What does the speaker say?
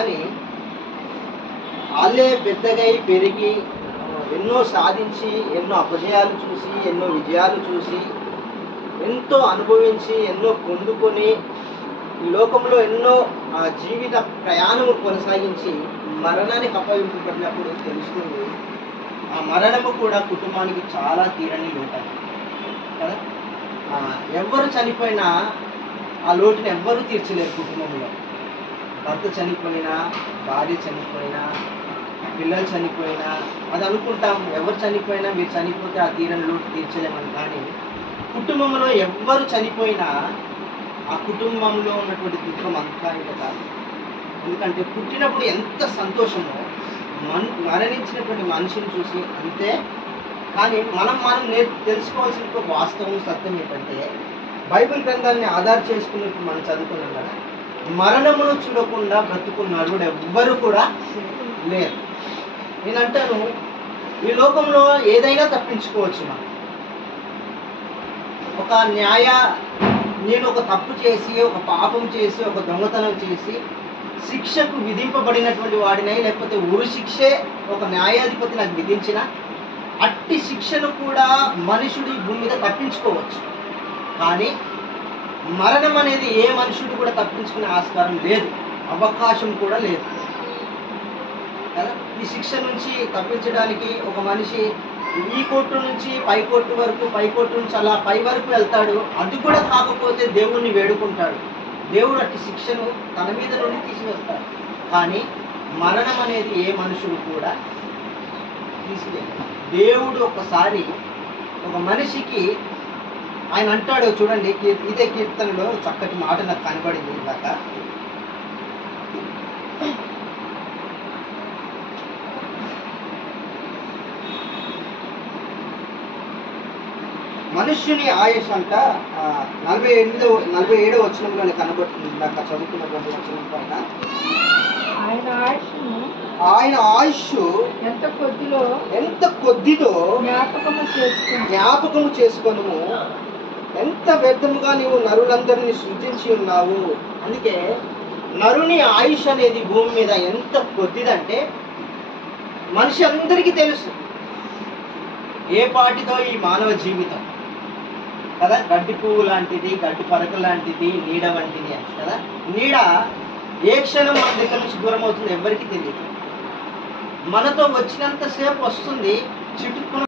కానీ వాళ్ళే పెద్దగై పెరిగి ఎన్నో సాధించి ఎన్నో అపజయాలు చూసి ఎన్నో విజయాలు చూసి ఎంతో అనుభవించి ఎన్నో పొందుకొని ఈ లోకంలో ఎన్నో జీవిత ప్రయాణము కొనసాగించి మరణానికి అప్పగింపబడినప్పుడు తెలుస్తుంది ఆ మరణము కూడా కుటుంబానికి చాలా తీరని లోటు కదా. ఎవరు చనిపోయినా ఆ లోటుని ఎవ్వరూ తీర్చలేరు కుటుంబంలో. భర్త చనిపోయినా, భార్య చనిపోయినా, పిల్లలు చనిపోయినా అది అనుకుంటాం, ఎవరు చనిపోయినా మీరు చనిపోతే ఆ తీరని లోటు తీర్చలేమని. కానీ కుటుంబంలో ఎవ్వరు చనిపోయినా ఆ కుటుంబంలో ఉన్నటువంటి దుఃఖం అంతా ఇంకా కాదు. ఎందుకంటే పుట్టినప్పుడు ఎంత సంతోషమో మరణించినటువంటి మనిషిని చూసి అంతే. కానీ మనం తెలుసుకోవాల్సిన ఒక వాస్తవం సత్యం ఏంటంటే బైబిల్ గ్రంథాన్ని ఆధారం చేసుకున్నట్టు మనం చదువుకున్నాం కదా, మరణమును చూడకుండా బ్రతుకున్నాడు ఎవ్వరు కూడా లేరు. నేనంటాను ఈ లోకంలో ఏదైనా తప్పించుకోవచ్చు. మనం నేను ఒక తప్పు చేసి ఒక పాపం చేసి ఒక దొంగతనం చేసి శిక్షకు విధింపబడినటువంటి వాడినై లేకపోతే ఉరి శిక్షే ఒక న్యాయాధిపతి నాకు విధించిన అట్టి శిక్షను కూడా మనుషుడు ఈ భూమి మీద తప్పించుకోవచ్చు. కానీ మరణం అనేది ఏ మనుషుడు కూడా తప్పించుకునే ఆస్కారం లేదు, అవకాశం కూడా లేదు కదా. ఈ శిక్ష నుంచి తప్పించడానికి ఒక మనిషి ఈ కోర్టు నుంచి పై కోర్టు వరకు, పై కోర్టు నుంచి అలా పై వరకు వెళ్తాడు. అది కూడా కాకపోతే దేవుణ్ణి వేడుకుంటాడు, దేవుడు అట్టి శిక్షను తన మీద నుండి తీసివేస్తాడు. కానీ మరణం అనేది ఏ మనుషుడు కూడా తీసివేయడు. దేవుడు ఒకసారి ఒక మనిషికి ఆయన అంటాడు, చూడండి ఇదే కీర్తనలో చక్కటి మాట నాకు కనపడింది ఇందాక. మనుష్యుని ఆయుష్ అంట 47వ వచనంలో కనబడుతుంది. ఇందాక చదువుకున్నటువంటి వచనం పైన ఆయన ఆయుష్ ఎంత కొద్దిదో జ్ఞాపకము చేసుకొను, ఎంత వ్యర్థముగా నీవు నరులందరినీ సృజించి ఉన్నావు. అందుకే నరుని ఆయుష్ అనేది భూమి మీద ఎంత కొద్దిదంటే మనిషి అందరికీ తెలుసు ఏ పాటిదో ఈ మానవ జీవితం కదా. గడ్డి పువ్వు లాంటిది, గడ్డి పరక లాంటిది, నీడ వంటిది అని కదా. నీడ ఏ క్షణం మన దగ్గర నుంచి దూరం అవుతుంది ఎవరికి తెలియదు. మనతో వచ్చినంతసేపు వస్తుంది, చిటుక్కున